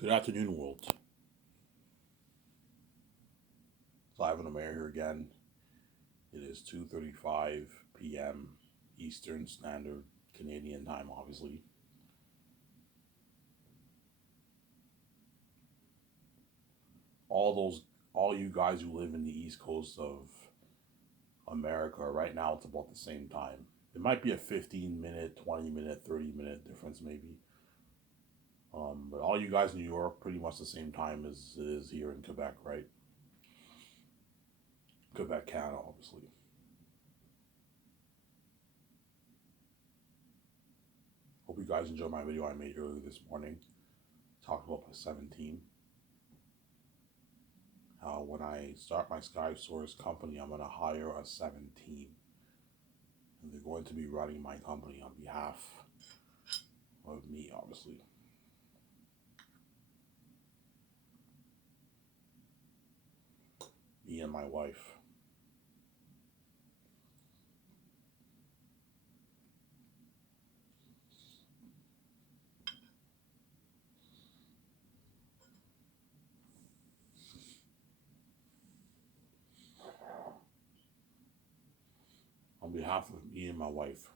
Good afternoon, world. It's live on the mayor here again. It is 2:35 p.m. Eastern Standard Canadian Time, obviously. All those, all you guys who live in the East Coast of America, right now it's about the same time. It might be a 15-minute, 20-minute, 30-minute difference, maybe. But all you guys in New York, pretty much the same time as it is here in Quebec, right? Quebec, Canada, obviously. Hope you guys enjoyed my video I made earlier this morning. Talked about my 17. When I start my Sky Source company, I'm going to hire a 17. And they're going to be running my company on behalf of me, obviously. Me and my wife. On behalf of me and my wife.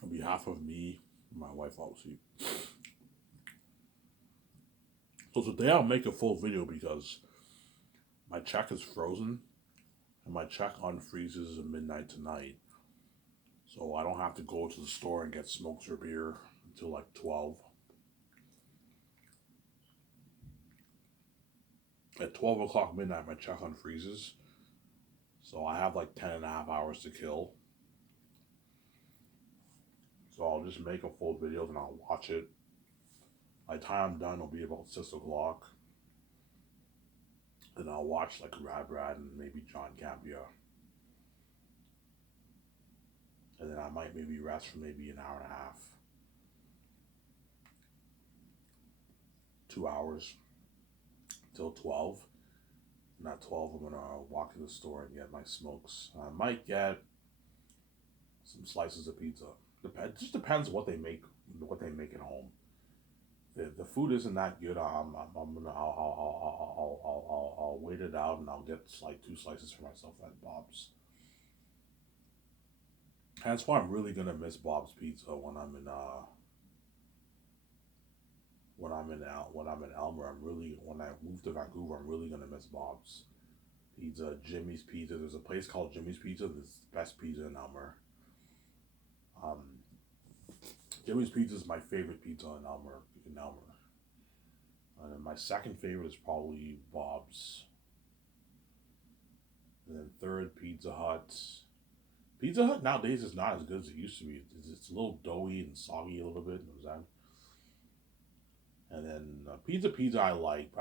On behalf of me and my wife, obviously. So today I'll make a full video because my check is frozen and my check unfreezes at midnight tonight. So I don't have to go to the store and get smokes or beer until like 12. At 12 o'clock midnight, my check unfreezes. So I have like 10 and a half hours to kill. So I'll just make a full video, then I'll watch it. By the time I'm done, it'll be about 6 o'clock. Then I'll watch like Rad Rad and maybe John Campia. And then I might maybe rest for maybe an hour and a half. 2 hours till 12. And at 12, I'm gonna walk to the store and get my smokes. I might get some slices of pizza. It just depends what they make at home. The food isn't that good. I'm gonna I'll wait it out and I'll get like two slices for myself at Bob's. And that's why I'm really gonna miss Bob's Pizza when I'm in Elmer. When I move to Vancouver, I'm really gonna miss Bob's Pizza, Jimmy's Pizza. There's a place called Jimmy's Pizza. That's the best pizza in Elmer. Um, Jimmy's Pizza is my favorite pizza in Elmer. And then my second favorite is probably Bob's. And then third, Pizza Hut. Pizza Hut nowadays is not as good as it used to be. It's a little doughy and soggy a little bit. You know what I'm saying? And then Pizza I like.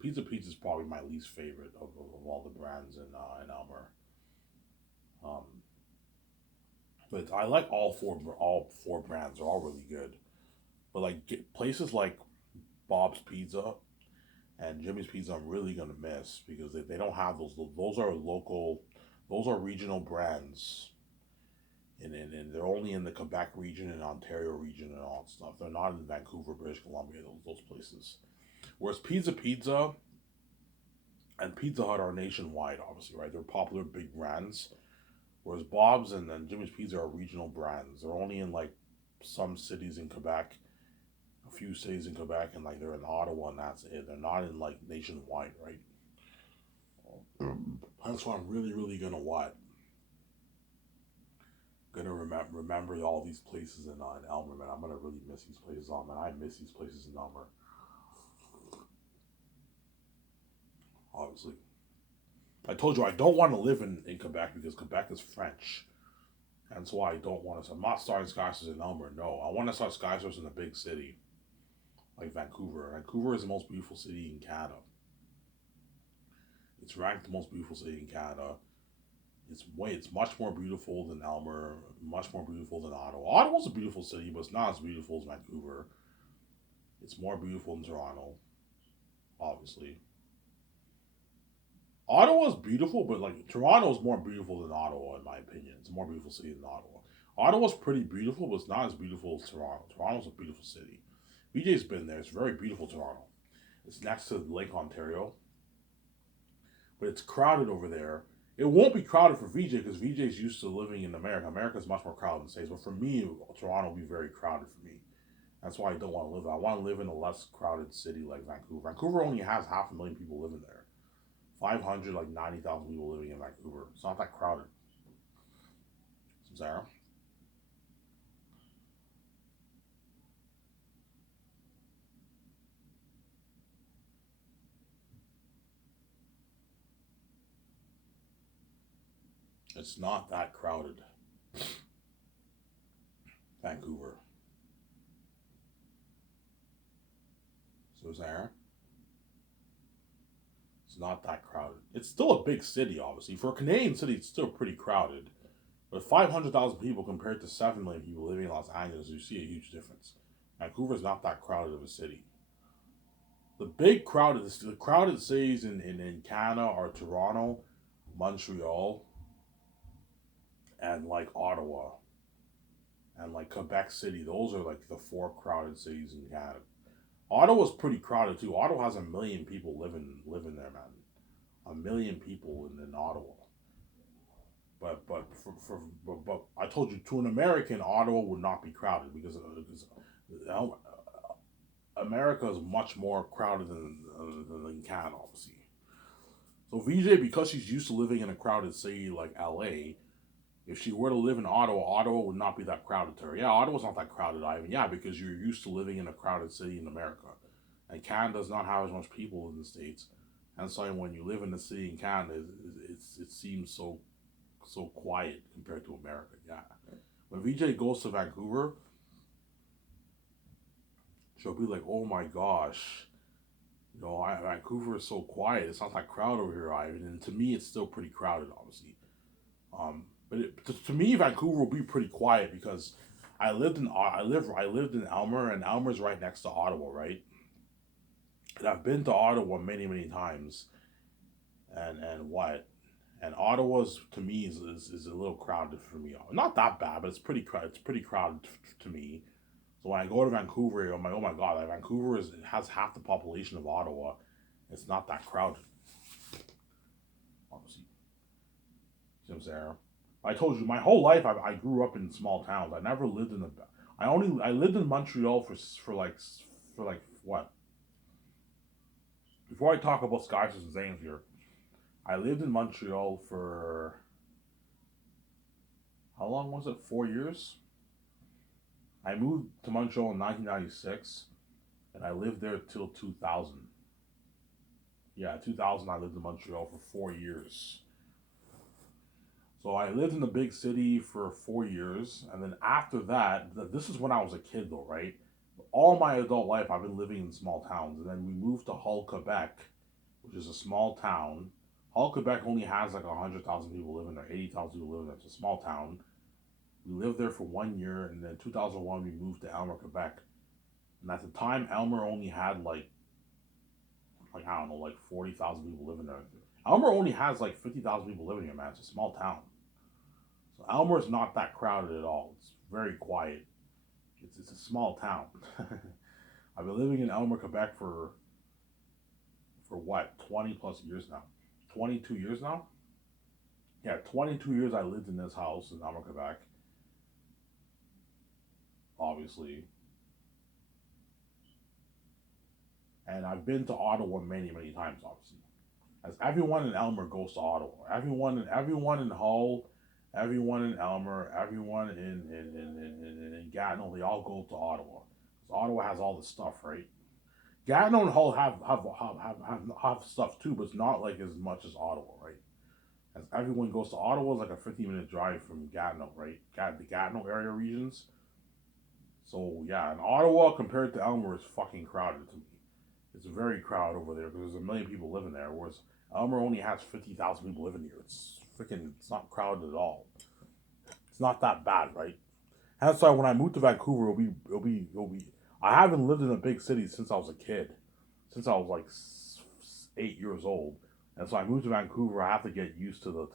Pizza is probably my least favorite of all the brands in Elmer. Um, but I like all four brands. They're all really good. But like places like Bob's Pizza and Jimmy's Pizza, I'm really gonna miss because they don't have those. Those are local. Those are regional brands. And they're only in the Quebec region and Ontario region and all that stuff. They're not in Vancouver, British Columbia, those places. Whereas Pizza and Pizza Hut are nationwide, obviously, right? They're popular big brands. Whereas Bob's and then Jimmy's Pizza are regional brands. They're only in like some cities in Quebec, a few cities in Quebec, and like they're in Ottawa, and that's it. They're not in like nationwide, right? That's why I'm really gonna what gonna remember all these places in Elmer, man. I'm gonna really miss these places. Oh man, I miss these places in Elmer. Obviously, I told you I don't want to live in Quebec because Quebec is French. That's why I don't want to. I'm not starting Skysers in Elmer. No, I want to start Skysers in a big city like Vancouver. Vancouver is the most beautiful city in Canada. It's ranked the most beautiful city in Canada. It's much more beautiful than Elmer, much more beautiful than Ottawa. Ottawa's a beautiful city, but it's not as beautiful as Vancouver. It's more beautiful than Toronto, obviously. Ottawa's beautiful, but like Toronto's more beautiful than Ottawa, in my opinion. It's a more beautiful city than Ottawa. Ottawa's pretty beautiful, but it's not as beautiful as Toronto. Toronto's a beautiful city. BJ's been there. It's very beautiful, Toronto. It's next to Lake Ontario, but it's crowded over there. It won't be crowded for VJ because VJ's used to living in America. America's much more crowded than the States, but for me, Toronto will be very crowded for me. That's why I don't want to live there. I want to live in a less crowded city like Vancouver. Vancouver only has 500,000 people living there. 500, like 90,000 people living in Vancouver. It's not that crowded. Sarah? It's not that crowded. Vancouver. So, Sarah? It's not that crowded. It's still a big city, obviously. For a Canadian city, it's still pretty crowded. But 500,000 people compared to 7 million people living in Los Angeles, you see a huge difference. Vancouver's not that crowded of a city. The crowded cities in Canada are Toronto, Montreal, and like Ottawa, and like Quebec City. Those are like the 4 crowded cities in Canada. Ottawa's pretty crowded too. Ottawa has 1 million people living there, man. 1 million people in Ottawa. But I told you, to an American, Ottawa would not be crowded because America is much more crowded than Canada, obviously. So VJ, because she's used to living in a crowded city like LA, if she were to live in Ottawa, Ottawa would not be that crowded to her. Yeah, Ottawa's not that crowded, Ivan. Yeah, because you're used to living in a crowded city in America. And Canada does not have as much people in the States. And so when you live in a city in Canada, it seems so quiet compared to America. Yeah. When VJ goes to Vancouver, she'll be like, "Oh my gosh, Vancouver is so quiet. It's not that crowded over here, Ivan." And to me, it's still pretty crowded, obviously. To me, Vancouver will be pretty quiet because I lived in Elmer, and Elmer's right next to Ottawa, right? And I've been to Ottawa many times, and what and Ottawa's to me is a little crowded for me. Not that bad, but it's pretty crowded. It's pretty crowded to me. So when I go to Vancouver, I'm like, oh my god, like Vancouver has half the population of Ottawa. It's not that crowded, obviously. See what I'm saying? I told you, my whole life I grew up in small towns. I never lived in a. I lived in Montreal for like what? Before I talk about Skysers and Zanes here, I lived in Montreal for how long was it? 4 years. I moved to Montreal in 1996, and I lived there till 2000. Yeah, 2000. I lived in Montreal for 4 years. So I lived in the big city for 4 years, and then after that, this is when I was a kid, though, right? All my adult life, I've been living in small towns, and then we moved to Hull, Quebec, which is a small town. Hull, Quebec only has like 100,000 people living there, 80,000 people living there. It's a small town. We lived there for 1 year, and then 2001 we moved to Elmer, Quebec. And at the time, Elmer only had like I don't know, like 40,000 people living there. Elmer only has like 50,000 people living here, man. It's a small town. So Elmer's not that crowded at all. It's very quiet. It's a small town. I've been living in Elmer, Quebec for what, 20 plus years now. 22 years now? Yeah, 22 years I lived in this house in Elmer, Quebec. Obviously. And I've been to Ottawa many times, obviously. As everyone in Elmer goes to Ottawa. Everyone in Hull, everyone in Elmer, everyone in Gatineau, they all go to Ottawa. So Ottawa has all the stuff, right? Gatineau and Hull have stuff too, but it's not like as much as Ottawa, right? As everyone goes to Ottawa, is like a 15-minute drive from Gatineau, right? The Gatineau area regions. So yeah, and Ottawa compared to Elmer is fucking crowded to me. It's very crowded over there because there's 1 million people living there, whereas Elmer only has 50,000 people living here. It's not crowded at all. It's not that bad, right? And that's why when I moved to Vancouver, it'll be. I haven't lived in a big city since I was a kid, since I was like 8 years old. And so I moved to Vancouver. I have to get used to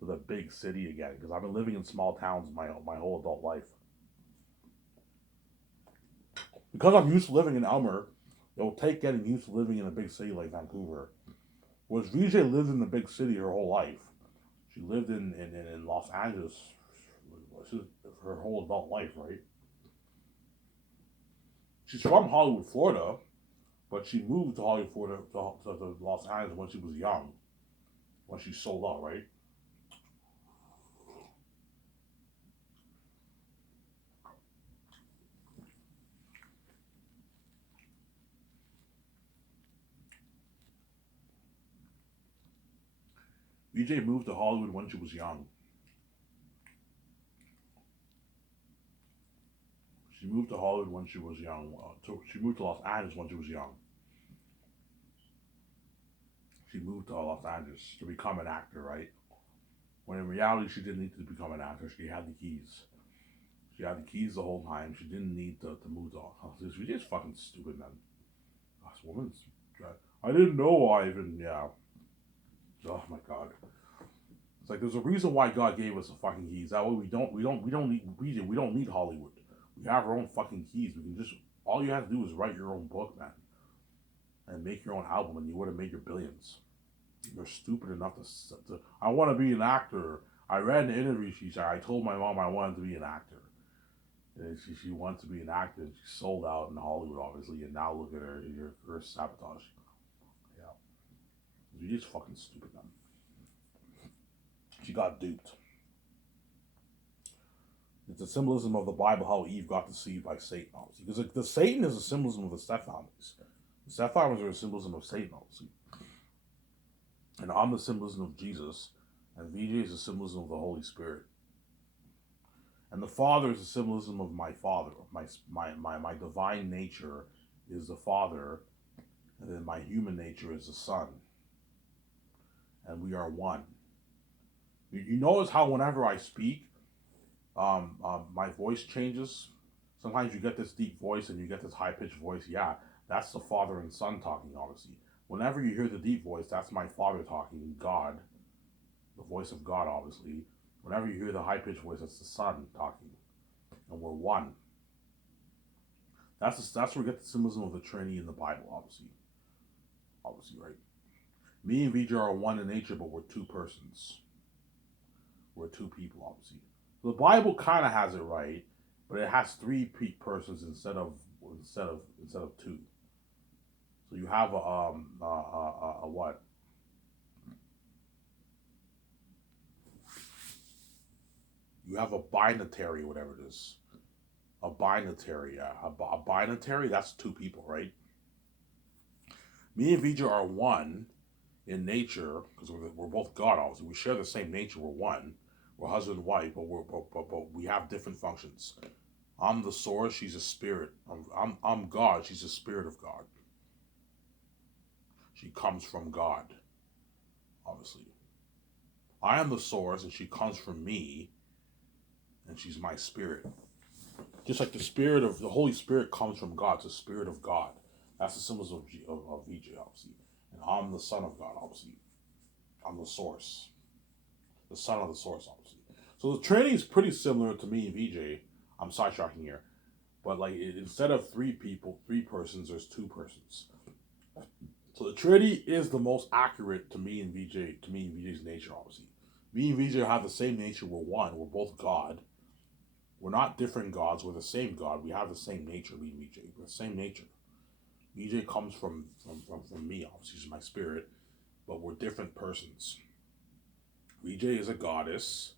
the big city again because I've been living in small towns my whole adult life. Because I'm used to living in Elmer, it'll take getting used to living in a big city like Vancouver. Whereas VJ lived in the big city her whole life. She lived in Los Angeles her whole adult life, right? She's from Hollywood, Florida, but she moved to Hollywood, Florida, to Los Angeles when she was young, when she sold out, right? VJ moved to Hollywood when she was young. She moved to Hollywood when she was young. She moved to Los Angeles when she was young. She moved to Los Angeles to become an actor, right? When in reality, she didn't need to become an actor. She had the keys. She had the keys the whole time. She didn't need to move to Los Angeles. She's just fucking stupid, man. This woman's. I didn't know Ivan. Yeah. Oh my god. It's like there's a reason why God gave us the fucking keys. That way we don't need Hollywood. We have our own fucking keys. We can just all you have to do is write your own book, man, and make your own album, and you would have made your billions. You're stupid enough to I want to be an actor. I read an interview. She said I told my mom I wanted to be an actor. And she wants to be an actor. And she sold out in Hollywood, obviously, and now look at her. Her sabotage. Yeah, you're just fucking stupid, man. She got duped. It's a symbolism of the Bible how Eve got deceived by Satan, obviously. Because the Satan is a symbolism of the Seth families. The Seth families are a symbolism of Satan, obviously. And I'm the symbolism of Jesus, and VJ is a symbolism of the Holy Spirit. And the Father is a symbolism of my Father. My divine nature is the Father, and then my human nature is the Son. And we are one. You notice how whenever I speak, my voice changes. Sometimes you get this deep voice and you get this high pitched voice. Yeah, that's the Father and Son talking, obviously. Whenever you hear the deep voice, that's my Father talking, God, the voice of God, obviously. Whenever you hear the high pitched voice, that's the Son talking, and we're one. That's where we get the symbolism of the Trinity in the Bible, obviously, right? Me and Vijay are one in nature, but we're two persons. We're two people, obviously. The Bible kind of has it right, but it has three persons instead of two. So you have a what? You have a binatary, whatever it is. A binatary, yeah. A binatary, that's two people, right? Me and Vijay are one in nature because we're both God. Obviously, we share the same nature. We're one. We're husband and wife, but we have different functions. I'm the source. She's a spirit. I'm God. She's a spirit of God. She comes from God, obviously. I am the source, and she comes from me, and she's my spirit. Just like the spirit of the Holy Spirit comes from God, it's the spirit of God. That's the symbols of VJ, obviously. And I'm the Son of God, obviously. I'm the source, the Son of the source, obviously. So the Trinity is pretty similar to me and VJ. I'm sidetracking here, but like instead of three persons, there's two persons. So the Trinity is the most accurate to me and VJ, to me and VJ's nature, obviously. Me and VJ have the same nature. We're one. We're both God. We're not different gods. We're the same God. We have the same nature, me and VJ. We're the same nature. VJ comes from me, obviously, she's my spirit, but we're different persons. VJ is a goddess.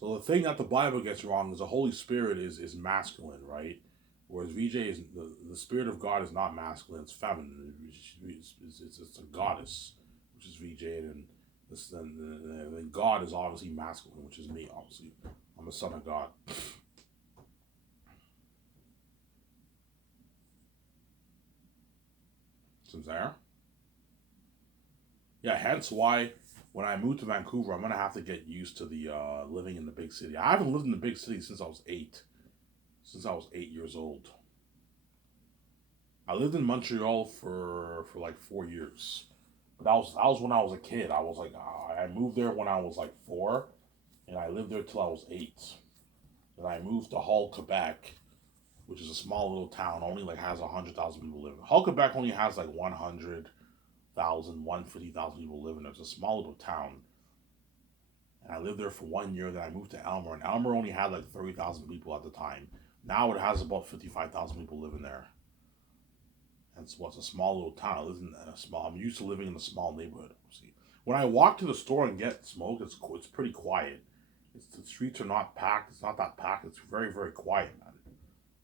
So the thing that the Bible gets wrong is the Holy Spirit is masculine, right? Whereas VJ is the Spirit of God is not masculine; it's feminine. It's a goddess, which is VJ, and then God is obviously masculine, which is me. Obviously, I'm a son of God. Since there, yeah. Hence why when I moved to Vancouver, I'm gonna have to get used to the living in the big city. I haven't lived in the big city since I was 8. Since I was 8 years old. I lived in Montreal for like 4 years. But that was when I was a kid. I was like, I moved there when I was like 4, and I lived there till I was 8. Then I moved to Hull, Quebec, which is a small little town, only like has 100,000 people living. Hull, Quebec only has like 100,000, 150,000 people living there. It's a small little town. And I lived there for 1 year. Then I moved to Elmer, and Elmer only had like 30,000 people at the time. Now it has about 55,000 people living there. And it's what's a small little town. I live in a small. I'm used to living in a small neighborhood. See, when I walk to the store and get smoke, it's pretty quiet. The streets are not packed. It's not that packed. It's very very quiet, man.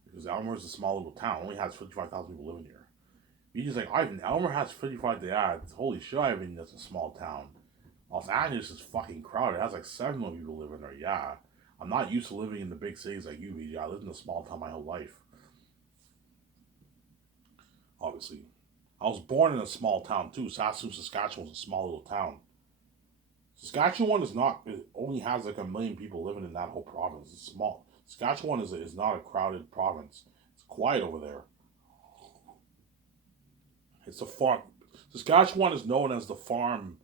Because Elmer is a small little town. It only has 55,000 people living here. You just like Ivan. Elmer has 55. Yeah, holy shit, Ivan. That's a small town. Los Angeles is fucking crowded. It has like 7 million people living there. Yeah, I'm not used to living in the big cities like you, BJ. I lived in a small town my whole life. Obviously, I was born in a small town too. Saskatoon, Saskatchewan is a small little town. Saskatchewan is not. It only has like 1 million people living in that whole province. It's small. Saskatchewan is not a crowded province. It's quiet over there. It's a farm. Saskatchewan is known as the farm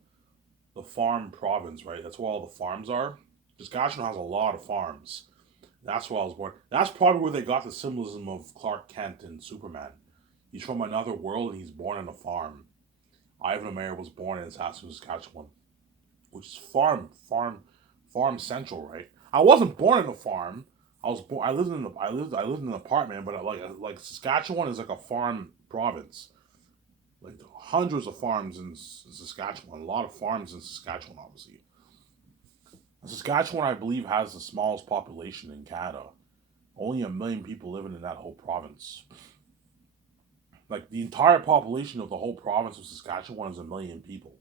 province, right? That's where all the farms are. Saskatchewan has a lot of farms. That's where I was born. That's probably where they got the symbolism of Clark Kent and Superman. He's from another world and he's born in a farm. Ivan Mayer was born in Saskatoon, Saskatchewan, which is farm central, right? I wasn't born in a farm. I was born. I lived in an apartment, but like Saskatchewan is like a farm province. Like hundreds of farms in Saskatchewan. A lot of farms in Saskatchewan, obviously. Saskatchewan, I believe, has the smallest population in Canada. Only 1 million people living in that whole province. Like the entire population of the whole province of Saskatchewan is 1 million people.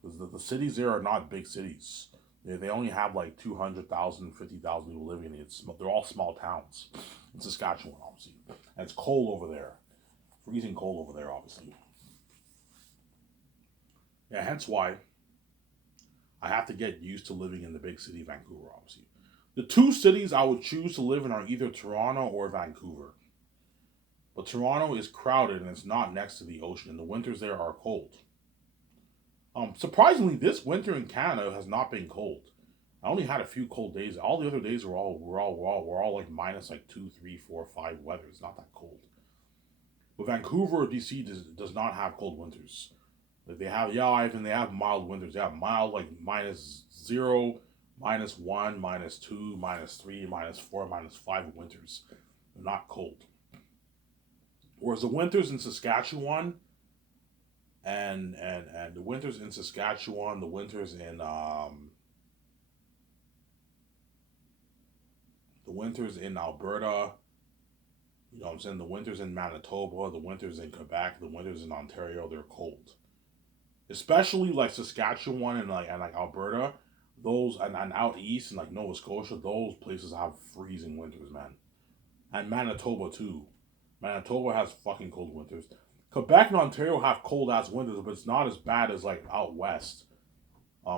Because the cities there are not big cities. They only have like 200,000, 50,000 people living in it. They're all small towns in Saskatchewan, obviously. And it's cold over there. Freezing cold over there, obviously. Yeah, hence why I have to get used to living in the big city of Vancouver, obviously. The 2 cities I would choose to live in are either Toronto or Vancouver. But Toronto is crowded and it's not next to the ocean, and the winters there are cold. Surprisingly, this winter in Canada has not been cold. I only had a few cold days. All the other days were all like minus like 2, 3, 4, 5 weather. It's not that cold. But Vancouver or BC does not have cold winters. Like they have they have mild winters. They have mild like -0, -1, -2, -3, -4, -5 winters. They're not cold. Whereas the winters in Saskatchewan and the winters in Saskatchewan, the winters in Alberta, you know what I'm saying, the winters in Manitoba, the winters in Quebec, the winters in Ontario, they're cold. Especially like Saskatchewan and Alberta, those and out east and like Nova Scotia, those places have freezing winters, man. And Manitoba too. Manitoba has fucking cold winters. Quebec and Ontario have cold ass winters, but it's not as bad as like out west.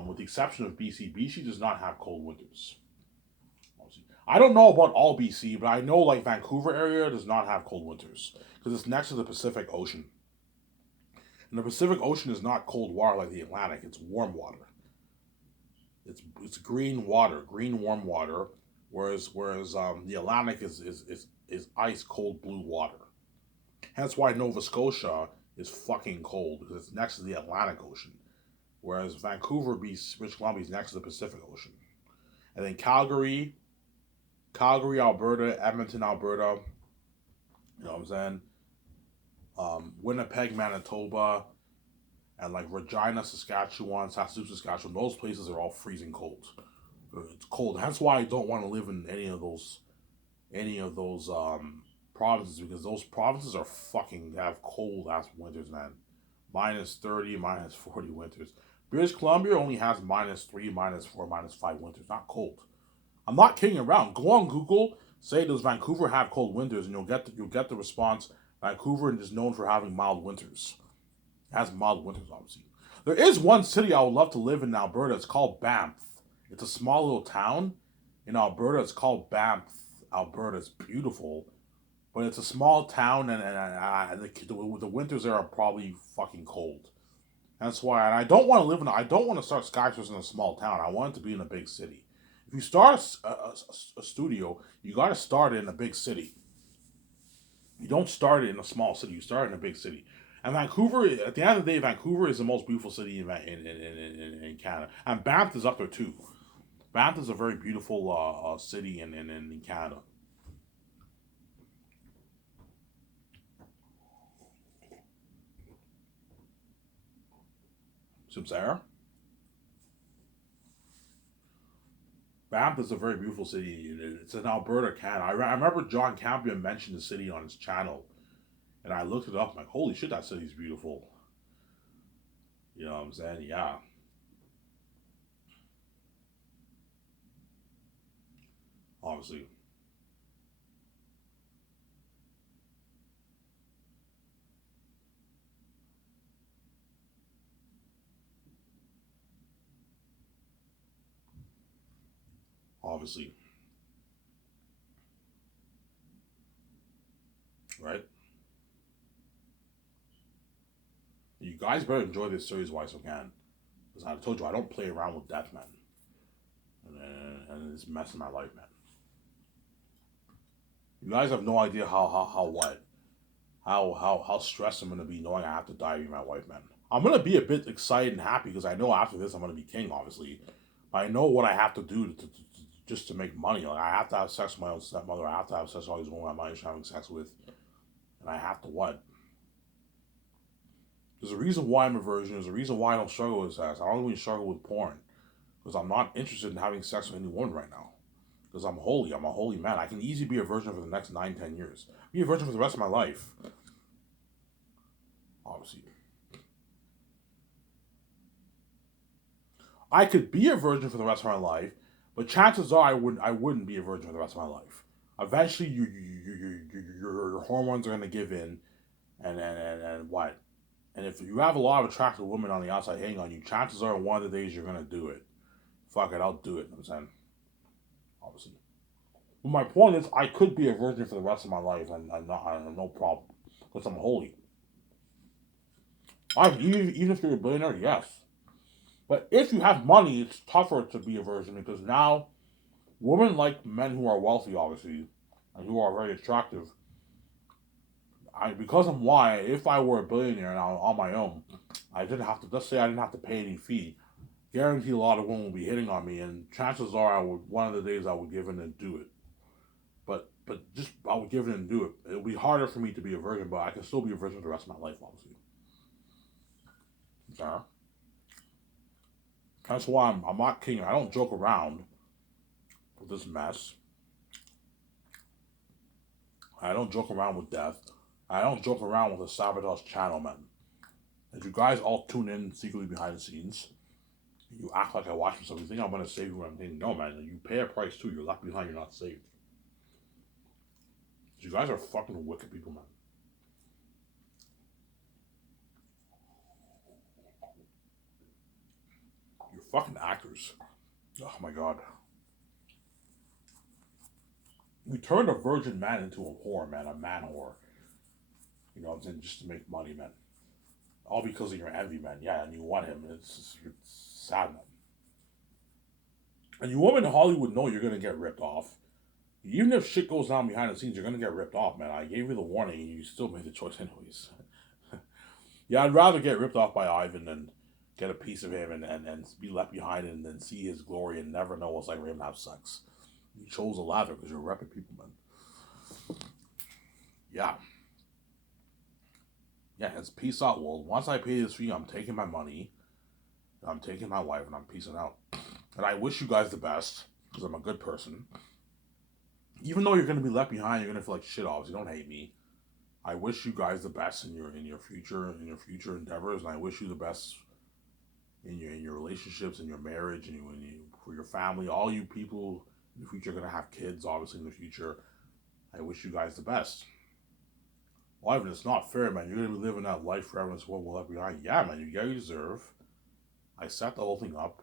With the exception of BC. BC does not have cold winters. I don't know about all BC, but I know like Vancouver area does not have cold winters because it's next to the Pacific Ocean. And the Pacific Ocean is not cold water like the Atlantic; it's warm water. It's green water, green warm water, whereas the Atlantic is ice cold blue water. Hence why Nova Scotia is fucking cold because it's next to the Atlantic Ocean, whereas Vancouver, British Columbia is next to the Pacific Ocean, and then Calgary, Alberta, Edmonton, Alberta. You know what I'm saying? Winnipeg, Manitoba, and like Regina, Saskatchewan, Saskatoon, Saskatchewan. Those places are all freezing cold. It's cold. Hence why I don't want to live in any of those provinces because those provinces are fucking have cold ass winters, man. -30, -40 winters. British Columbia only has -3, -4, -5 winters. Not cold. I'm not kidding around. Go on Google, say does Vancouver have cold winters, and you'll get the response. Vancouver is known for having mild winters. It has mild winters, obviously. There is one city I would love to live in Alberta. It's called Banff. It's a small little town in Alberta. It's called Banff, Alberta. It's beautiful, but it's a small town, and the winters there are probably fucking cold. That's why, and I don't want to live in. I don't want to start skyscrapers in a small town. I want it to be in a big city. If you start a studio, you got to start it in a big city. You don't start it in a small city. You start it in a big city. And Vancouver, at the end of the day, Vancouver is the most beautiful city in Canada. And Banff is up there too. Banff is a very beautiful city in Canada. Samsara? Banff is a very beautiful city. It's in Alberta, Canada. I remember John Campion mentioned the city on his channel, and I looked it up. I'm like, holy shit, that city's beautiful. You know what I'm saying? Yeah, obviously, obviously, right? You guys better enjoy this series while you can, because I told you I don't play around with death, man, and it's messing my life, man. You guys have no idea how what how stressed I'm gonna be knowing I have to die with my wife, man. I'm gonna be a bit excited and happy because I know after this I'm gonna be king, obviously. But I know what I have to do just to make money. Like I have to have sex with my own stepmother. I have to have sex with all these women I'm not having sex with, and I have to what? There's a reason why I'm a virgin. There's a reason why I don't struggle with sex. I don't even struggle with porn because I'm not interested in having sex with any woman right now. Because I'm holy. I'm a holy man. I can easily be a virgin for the next 9, 10 years. Be a virgin for the rest of my life. Obviously, I could be a virgin for the rest of my life, but chances are I wouldn't be a virgin for the rest of my life. Eventually, your hormones are gonna give in, and what? And if you have a lot of attractive women on the outside hanging on you, chances are one of the days you're gonna do it. Fuck it, I'll do it. You know what I'm saying, obviously. But my point is, I could be a virgin for the rest of my life, and I have no problem because I'm holy. Even if you're a billionaire, yes. But if you have money, it's tougher to be a virgin because now women like men who are wealthy, obviously, and who are very attractive. Because I'm why, if I were a billionaire and I was on my own, I didn't have to. Let's say I didn't have to pay any fee. Guarantee a lot of women will be hitting on me, and chances are I would one of the days I would give in and do it. But just I would give in and do it. It would be harder for me to be a virgin, but I can still be a virgin for the rest of my life, obviously. Sorry. That's why I'm not king. I don't joke around with this mess. I don't joke around with death. I don't joke around with the Sabotage channel, man. If you guys all tune in secretly behind the scenes, you act like I watch myself, you think I'm gonna save you when I'm thinking, no man, you pay a price too. You're left behind, you're not saved. You guys are fucking wicked people, man. You're fucking actors. Oh my god. We turned a virgin man into a whore, man, a man whore. You know what I'm saying? Just to make money, man. All because of your envy, man. Yeah, and you want him. It's sad, man. And you women in Hollywood know you're gonna get ripped off. Even if shit goes down behind the scenes, you're gonna get ripped off, man. I gave you the warning, and you still made the choice, anyways. Yeah, I'd rather get ripped off by Ivan than get a piece of him and be left behind and then see his glory and never know what it's like for him to have sex. You chose the latter because you're repping people, man. Yeah. Yeah, it's peace out, world. Once I pay this fee, I'm taking my money, I'm taking my wife, and I'm peacing out. And I wish you guys the best because I'm a good person. Even though you're gonna be left behind, you're gonna feel like shit. Obviously, don't hate me. I wish you guys the best in your future endeavors, and I wish you the best in your relationships, in your marriage, for your family. All you people in the future are gonna have kids, obviously in the future. I wish you guys the best. Well, Ivan, it's not fair, man. You're gonna be living that life forever, and it's what we'll left behind. Yeah, man, you get what you deserve. I set the whole thing up.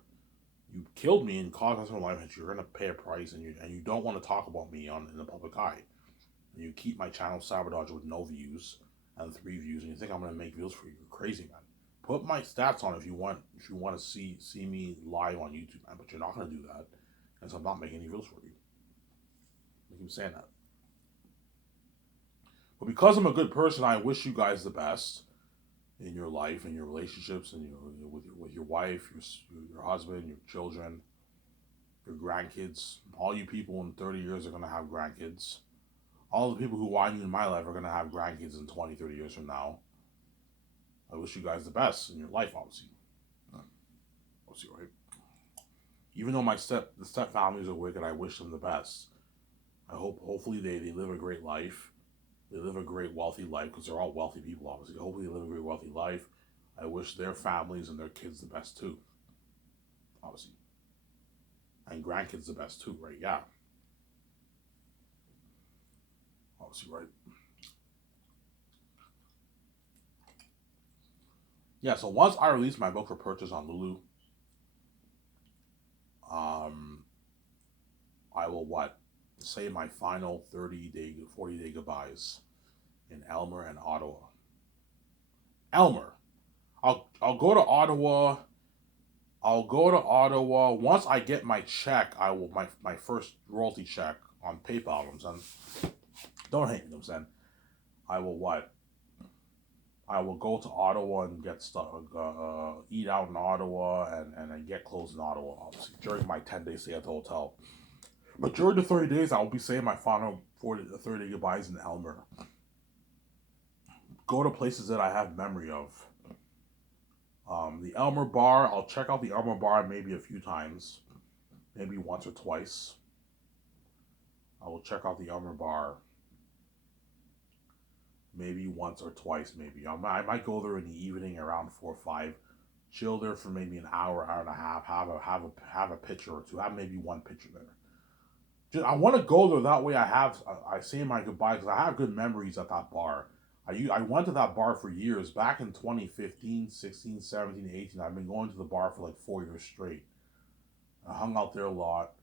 You killed me and caused my life, and you're gonna pay a price, and you don't want to talk about me in the public eye. And you keep my channel Sabotage with no views and 3 views, and you think I'm gonna make views for you? You're crazy, man. Put my stats on if you want. If you want to see me live on YouTube, man. But you're not gonna do that, and so I'm not making any rules for you. I keep saying that. But because I'm a good person, I wish you guys the best in your life, in your relationships, and with your wife, your husband, your children, your grandkids. All you people in 30 years are gonna have grandkids. All the people who want you in my life are gonna have grandkids in 20, 30 years from now. I wish you guys the best in your life, obviously. Obviously, right? Even though the step families are wicked, I wish them the best. Hopefully they live a great life. They live a great wealthy life because they're all wealthy people, obviously. Hopefully they live a great wealthy life. I wish their families and their kids the best too, obviously. And grandkids the best too, right? Yeah. Obviously, right? Yeah, so once I release my book for purchase on Lulu, um, I will what? Say my final 30-day, 40-day goodbyes in Elmer and Ottawa. Elmer. I'll go to Ottawa. I'll go to Ottawa once I get my check. I will my first royalty check on PayPal. I'm saying, don't hate me. I'm saying, I will what? I will go to Ottawa and get stuff, eat out in Ottawa, and get clothes in Ottawa. Obviously, during my 10-day stay at the hotel. But during the 30 days, I will be saying my final 30 goodbyes in Elmer. Go to places that I have memory of. The Elmer Bar, I'll check out the Elmer Bar maybe a few times, maybe once or twice. I will check out the Elmer Bar maybe once or twice, maybe. I might go there in the evening around 4 or 5, chill there for maybe an hour, hour and a half, have a picture or two, have maybe one picture there. I want to go there that way. I say my goodbyes because I have good memories at that bar. I went to that bar for years. Back in 2015, 16, 17, 18, I've been going to the bar for like 4 years straight. I hung out there a lot.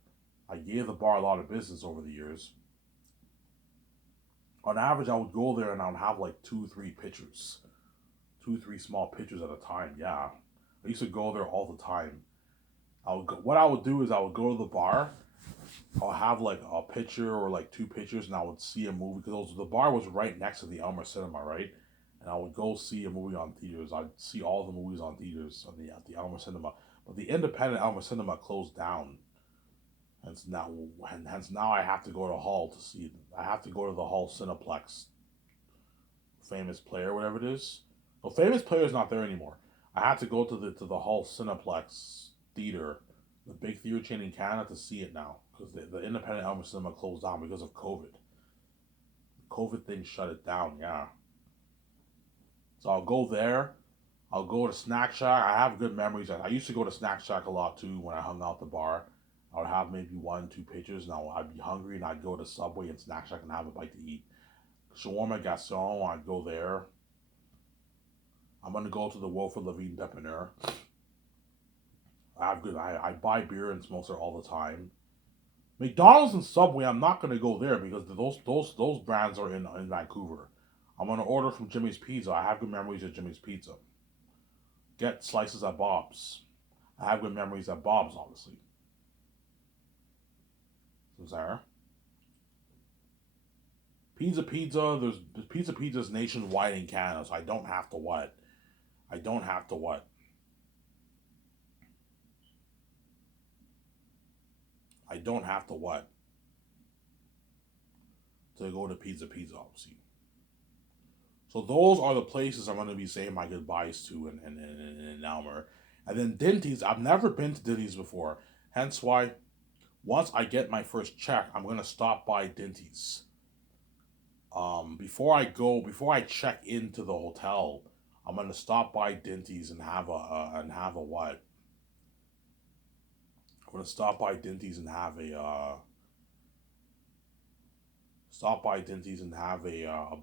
I gave the bar a lot of business over the years. On average, I would go there and I would have like 2, 3 pictures. 2, 3 small pictures at a time, yeah. I used to go there all the time. What I would do is I would go to the bar. I'll have like a picture or like 2 pictures, and I would see a movie because the bar was right next to the Elmer Cinema, right? And I would go see a movie on theaters. I'd see all the movies on theaters at the Elmer Cinema, but the independent Elmer Cinema closed down. Hence now I have to go to Hall to see them. I have to go to the Hall Cineplex, Famous Player, whatever it is. Well, Famous Player is not there anymore. I had to go to the Hall Cineplex theater, the big theater chain in Canada, to see it now because the independent Elmer Cinema closed down because of COVID. COVID thing shut it down. Yeah. So I'll go there. I'll go to Snack Shack. I have good memories. I used to go to Snack Shack a lot too when I hung out the bar. I would have maybe 1, 2 pictures, and I'd be hungry, and I'd go to Subway and Snack Shack and have a bite to eat. Shawarma Gaston, I'd go there. I'm gonna go to the Wilfrid Levine Depanneur. I buy beer and smoke there all the time. McDonald's and Subway, I'm not gonna go there because those brands are in Vancouver. I'm gonna order from Jimmy's Pizza. I have good memories of Jimmy's Pizza. Get slices at Bob's. I have good memories at Bob's, obviously. There. There's Pizza's nationwide in Canada, so I don't have to what? I don't have to what? I don't have to what? To go to Pizza, obviously. So those are the places I'm going to be saying my goodbyes to in Elmer. And then Dinty's, I've never been to Dinty's before. Hence why, once I get my first check, I'm going to stop by Dinty's. Before I check into the hotel, I'm going to stop by Dinty's and have a what? I'm going to stop by Dinty's and have a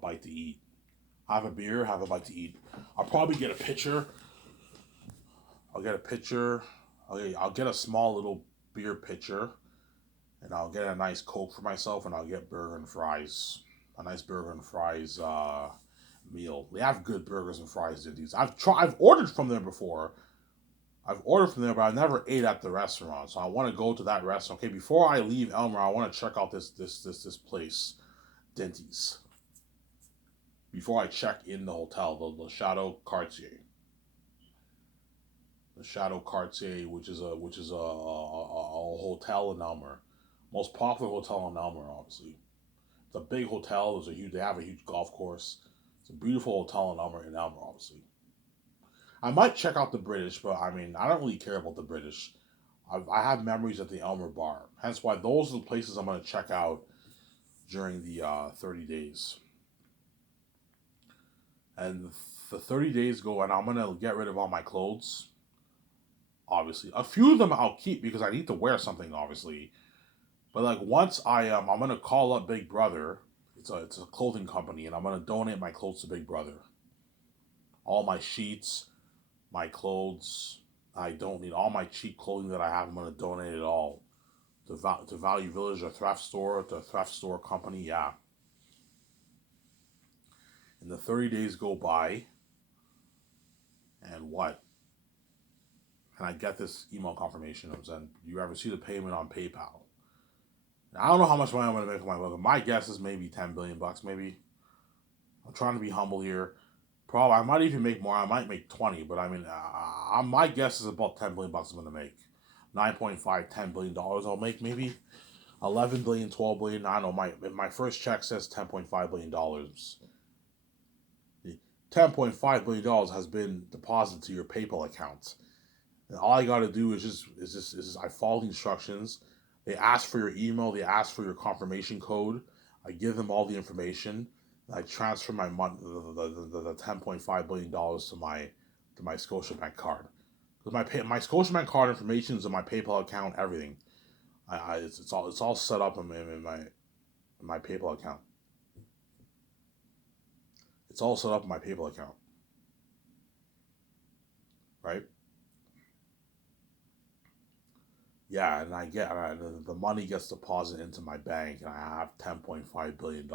bite to eat. Have a beer, have a bite to eat. I'll probably get a pitcher. I'll get a pitcher. I'll get a small little beer pitcher, and I'll get a nice Coke for myself, and I'll get burger and fries. A nice burger and fries. meal. They have good burgers and fries. Denny's. I've ordered from there before. I've ordered from there, but I never ate at the restaurant. So I want to go to that restaurant. Okay, before I leave Elmer, I want to check out this place, Denny's. Before I check in the hotel, the Chateau Cartier. The Chateau Cartier, which is a hotel in Elmer, most popular hotel in Elmer, obviously. It's a big hotel. They have a huge golf course. It's a beautiful hotel in Elmer, obviously. I might check out the British, but I mean, I don't really care about the British. I have memories at the Elmer Bar. Hence why those are the places I'm going to check out during the 30 days. And the 30 days go, and I'm going to get rid of all my clothes. Obviously, a few of them I'll keep because I need to wear something, obviously. But like once I'm gonna call up Big Brother. It's a clothing company, and I'm gonna donate my clothes to Big Brother. All my sheets, my clothes. I don't need all my cheap clothing that I have. I'm gonna donate it all to Value Village, a thrift store, to a thrift store company. Yeah. And the 30 days go by, and what? And I get this email confirmation of saying you ever see the payment on PayPal. Now, I don't know how much money I'm gonna make on my book. My guess is maybe $10 billion. Maybe I'm trying to be humble here. Probably I might even make more. I might make 20, but I mean, my guess is about $10 billion I'm gonna make. 9.5, $10 billion I'll make maybe. 11 billion, 12 billion. I don't know. My first check says $10.5 billion. $10.5 billion has been deposited to your PayPal account. And all I gotta do is I follow the instructions. They ask for your email. They ask for your confirmation code. I give them all the information. I transfer my money, the $10.5 billion to my Scotiabank card. Because my Scotiabank card information is in my PayPal account. Everything. It's all set up in my PayPal account. It's all set up in my PayPal account. Right. Yeah, and the money gets deposited into my bank, and I have $10.5 billion.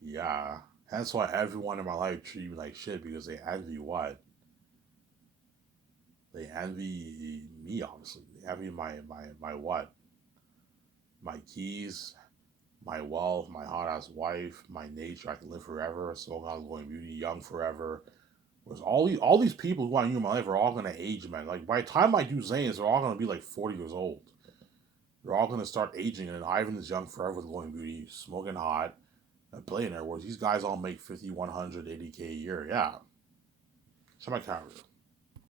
Yeah, that's why everyone in my life treat me like shit because they envy what? They envy me, obviously. They envy my what? My keys, my wealth, my hot ass wife, my nature. I can live forever, so I'm going beauty, young forever. Whereas all these people who I knew in my life are all gonna age, man. Like by the time I do Zanes, they're all gonna be like 40 years old. They're all gonna start aging, and Ivan is young forever with glowing beauty, smoking hot, and billionaire. Whereas these guys all make 50, 100, 80K a year. Yeah. Check my calendar.